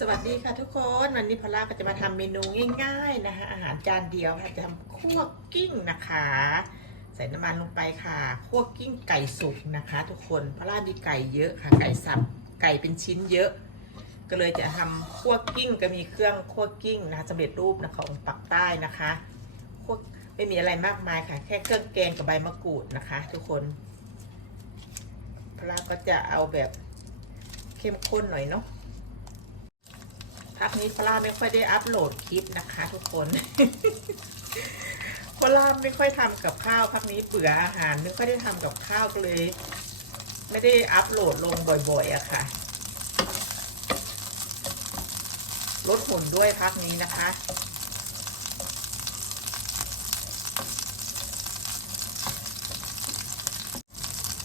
สวัสดีค่ะทุกคนวันนี้พอล่าก็จะมาทำเมนูง่าย ๆนะคะอาหารจานเดียวค่ะจะทำคั่วกิ้งนะคะ ใส่น้ำมันลงไปค่ะคั่วกิ้งไก่สุกนะคะ ทุกคนพอล่ามีไก่เยอะค่ะ ไก่สับไก่เป็นชิ้นเยอะ ก็เลยจะทำคั่วกิ้งก็มีเครื่องคั่วกิ้งนะคะสำเร็จรูปนะของปักใต้นะคะคั่วไม่มีอะไรมากมายค่ะ แค่เครื่องแกงกับใบมะกรูดนะคะ ทุกคนพอล่าก็จะเอาแบบเข้มข้นหน่อยเนาะ พักนี้พล่าไม่ค่อยได้อัปโหลดคลิปนะคะทุกคนพล่าไม่ค่อยทำกับข้าวพักนี้เบื่ออาหารไม่ค่อยได้ทำกับข้าวก็เลย ไม่ได้อัปโหลดลงบ่อยๆอะค่ะลดหุ่นด้วยพักนี้นะคะ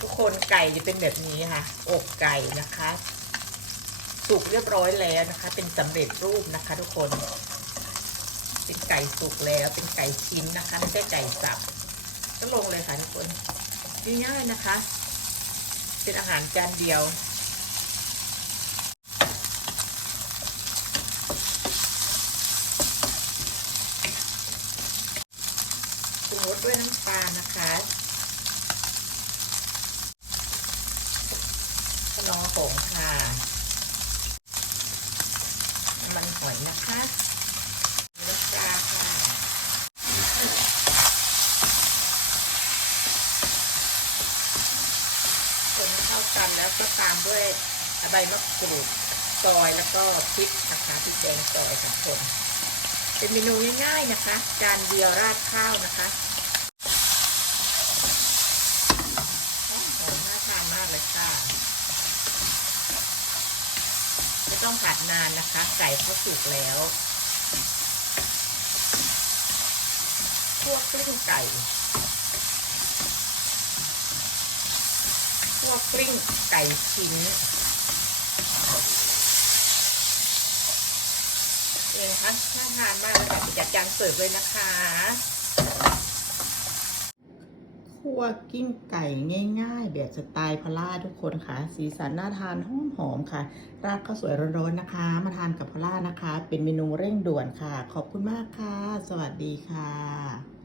ทุกคนไก่จะเป็นแบบนี้ค่ะ อกไก่นะคะ สุกเรียบร้อยแล้วนะคะ เป็นสำเร็จรูปนะคะ ทุกคน เป็นไก่สุกแล้ว เป็นไก่ชิ้นนะคะไม่ใช่ไก่สับก็ลงเลยค่ะทุกคนง่ายๆนะคะ เป็นอาหารจานเดียวปรุงรสด้วยน้ำปลานะคะขนอผงค่ะ มันหอยนะคะน้ำปลาค่ะ คนให้เข้ากันแล้วก็ตามด้วยใบมะกรูดซอยแล้วก็พริกนะคะพริกแดงซอยค่ะคนเป็นเมนูง่ายๆนะคะ จานเดียวราดข้าวนะคะหอมน่าทานมากเลยค่ะไม่ต้องผัดนานนะคะ ไก่เขาสุกแล้วพวกกลิ้งไก่พว กกลิ้งไก่ชิ้นเองคะน่าทานมากเลยค่ะจัดจานเสิร์ฟเลยนะคะคั่วกิ้งไก่ง่ายๆ แบบสไตล์พล่าทุกคนค่ะ สีสันน่าทานหอมๆค่ะ ราดข้าวสวยร้อนๆนะคะ มาทานกับพล่านะคะ เป็นเมนูเร่งด่วนค่ะ ขอบคุณมากค่ะ สวัสดีค่ะ